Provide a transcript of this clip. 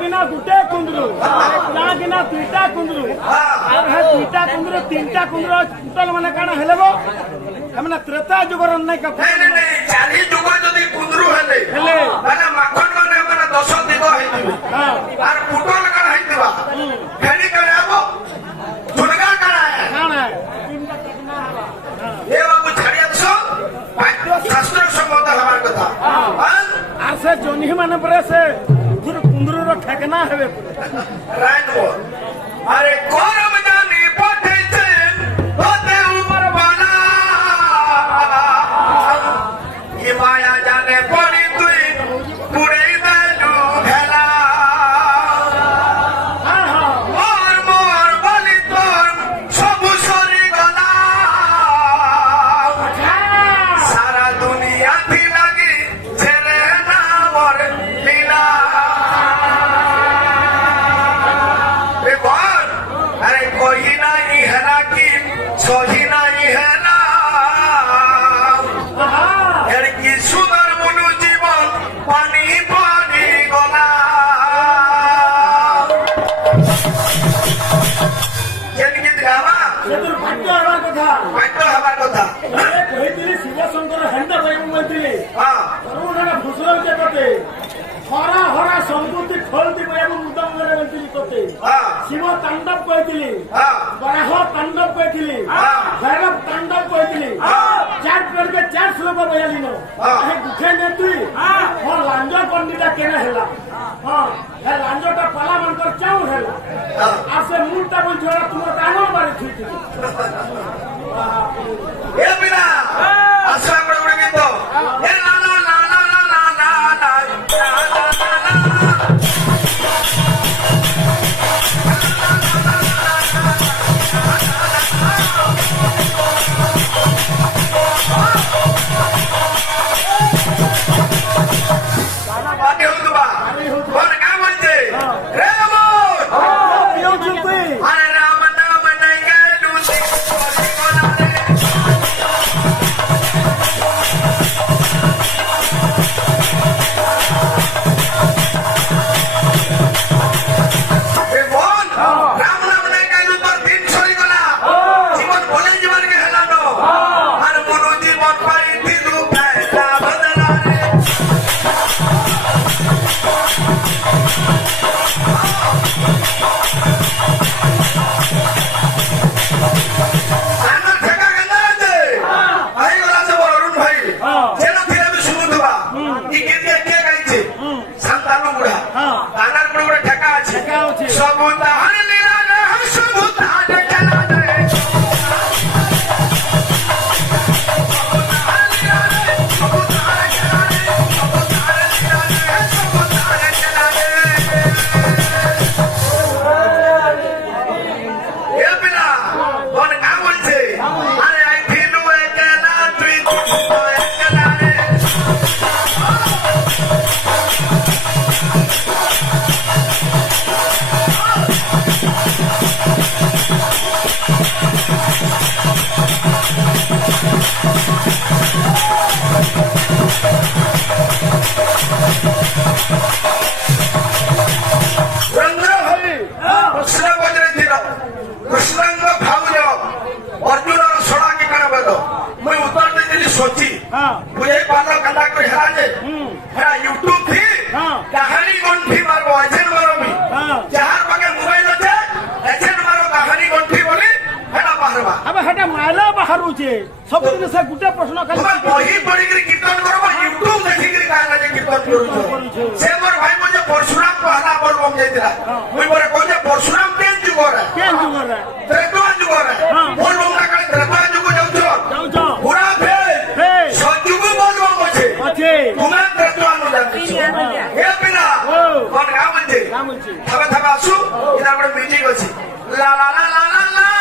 बिना गुटे कुंदरू बिना दुईटा कुंदरू दुईटा कुंदरू तीनटा कुंदरू टोटल माने काना हेलेबो हमने त्रेता जुगर नै का नहीं चाली जुगर जदी कुंदरू हेले माने माखन माने माने 10 दिगो हेतिबे आर पुटल का हेतिबा फेणी करे आबो दुर्गा काना है ए बाबू छाड़िया छो शास्त्र सम्मत हमार कथा आर से जोनी माने परे से कुंदरू रो ठेकना हेबे राइट बोल अरे कोरम जानी पठे छे होते ऊपर वाला ये माया जाने पड़ी तुई पूरे देलू भेला मोर मोर बोली तोर सब सरी गला सारा दुनिया थी लगी तेरे नाम और लीला अरे कोई नहीं है ना कि सोही नहीं है ना की सुंदर मनु जीवन पानी पानी गला भाग्य हमार कथा कहिदिली शिव शंकर हेंदा भाई बोलतिली करुणा भूषण के कते हरा हरा संस्कृति खोलती बयाबू मुदम करे बोलतिली कते शिव तांडव कहतिली बराह तांडव कहतिली भैरव तांडव कहतिली चार करके चार श्लोक बयालिनो हे दुखे ने तुई हो लांजो पंडिता केना हेला हां हे लांजोटा पाला मनकर चाउ हेला आ से मुंडा बोल छोरा तुम तानो मारे थी ए बिना आशा बड़े के तो ए ला ला ला ला ला ला ला ଜାଣିଛେ ସବୁଦିନ ସେ ଗୋଟେ ପ୍ରଶ୍ନ ଖାଲି ତୁମେ ବହି ପଢିକିରି କୀର୍ତ୍ତନ କରବ ୟୁଟ୍ୟୁବ ଦେଖିକିରି କାହିଁକି ଯେ କୀର୍ତ୍ତନ କରୁଛ ସେ ମୋର ଭାଇ ମତେ ପରଶୁରାମ ପହଲା ପର୍ବ ଯାଇଥିଲା ମୁଇଁ ପରେ କହୁଛେ ପରଶୁରାମ କେନ୍ ଯୁଗରେ କେନ୍ ଯୁଗରେ ତ୍ରେତୁଆ ଯୁଗରେ ବୋଲ ବଙ୍କା କାଳେ ତ୍ରେତୁଆ ଯୁଗ ଯାଉଛ ଯାଉଛ ପୁରା ଫେର ସତଯୁଗ ବୋଲ ବଙ୍କା ଅଛି ଅଛି ତୁମେ ତ୍ରେତୁଆ नु ଯାଉଛ ଏ ପିଲା কোন গাঁ বলছে নাম বলছি থাবে থাবে আসু এটা একটা মিটিং আছে লা লা লা লা লা